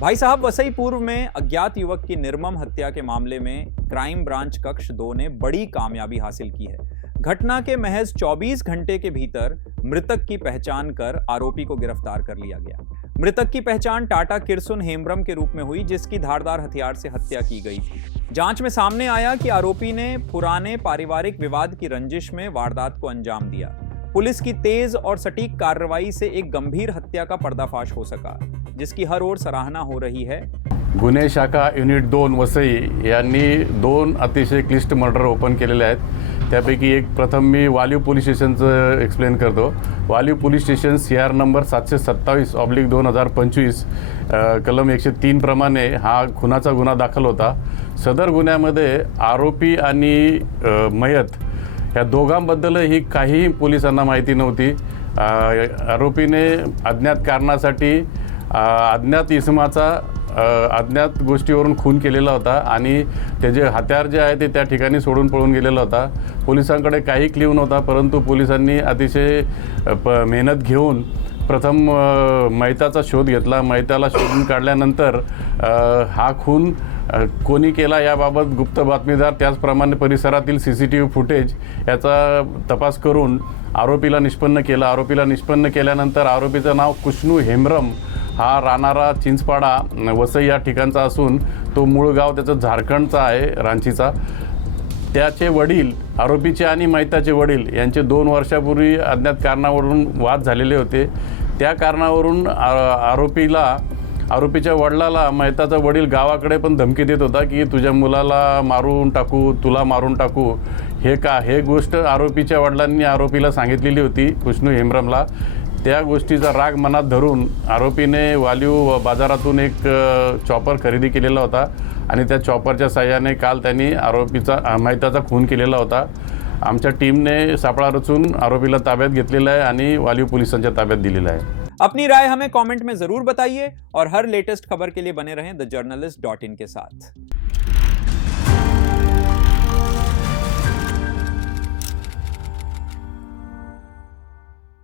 भाई साहब, वसई पूर्व में अज्ञात युवक की निर्मम हत्या के मामले में क्राइम ब्रांच कक्ष 2 ने बड़ी कामयाबी हासिल की है। घटना के महज 24 घंटे के भीतर मृतक की पहचान कर आरोपी को गिरफ्तार कर लिया गया। मृतक की पहचान टाटा किरसुन हेम्ब्रम के रूप में हुई, जिसकी धारदार हथियार से हत्या की गई थी। जांच में सामने आया कि आरोपी ने पुराने पारिवारिक विवाद की रंजिश में वारदात को अंजाम दिया। पुलिस की तेज और सटीक कार्रवाई से एक गंभीर हत्या का पर्दाफाश हो सका, जिसकी हर ओर सराहना हो रही है। गुन्हे शाखा युनिट 2 वसई यांनी 2 अतिशय क्लिष्ट मर्डर ओपन केलेले आहेत। त्यापैकी एक प्रथम मी वालीव पोलीस स्टेशनचं एक्सप्लेन करतो। Waliv police station CR number 727/2025 कलम 103 प्रमाणे हा खुनाचा गुन्हा दाखल होता। सदर गुन्ह्यामध्ये आरोपी आणि मयत या दोघांबद्दलही काही पोलिसांना माहिती नव्हती। आरोपीने अज्ञात कारणासाठी अज्ञात इसमाचा अज्ञात गोष्टीवरून खून केलेला होता आणि त्याचे हत्यार जे आहे ते त्या ठिकाणी सोडून पळून गेलेला होता। पोलिसांकडे काही क्ल्यू नव्हता, परंतु पोलिसांनी अतिशय मेहनत घेऊन प्रथम मयताचा शोध घेतला। मयताला शोधून काढल्यानंतर हा खून कोणी केला याबाबत गुप्त बातमीदार, त्याचप्रमाणे परिसरातील CCTV फुटेज याचा तपास करून आरोपीला निष्पन्न केला। आरोपीला निष्पन्न केल्यानंतर आरोपीचं नाव कुष्णू हेम्ब्रम हा राहणारा चिंचपाडा वसई या ठिकाणचा असून तो मूळ गाव त्याचं झारखंडचा आहे, रांचीचा। त्याचे वडील, आरोपीचे आणि मयताचे वडील यांचे 2 वर्षापूर्वी अज्ञात कारणावरून वाद झालेले होते। त्या कारणावरून आरोपीच्या वडिलाला मयताचा वडील गावाकडे पण धमकी देत होता की तुझ्या मुलाला मारून टाकू, तुला मारून टाकू। हे गोष्ट आरोपीच्या वडिलांनी आरोपीला सांगितलेली होती, कुष्णू हेम्ब्रमला। त्या गोष्टीचा राग मनात धरून आरोपीने वालीव बाजारातून एक चॉपर खरेदी केलेला होता आणि त्या चॉपरच्या साहाय्याने काल त्यांनी मयताचा खून केलेला होता। आमच्या टीमने सापळा रचून आरोपीला ताब्यात घेतलेला आहे आणि वालीव पोलिसांच्या ताब्यात दिलेला आहे। अपनी राय हमें कमेंट में जरूर बताइए और हर लेटेस्ट खबर के लिए बने रहें thejurnalist.in के साथ।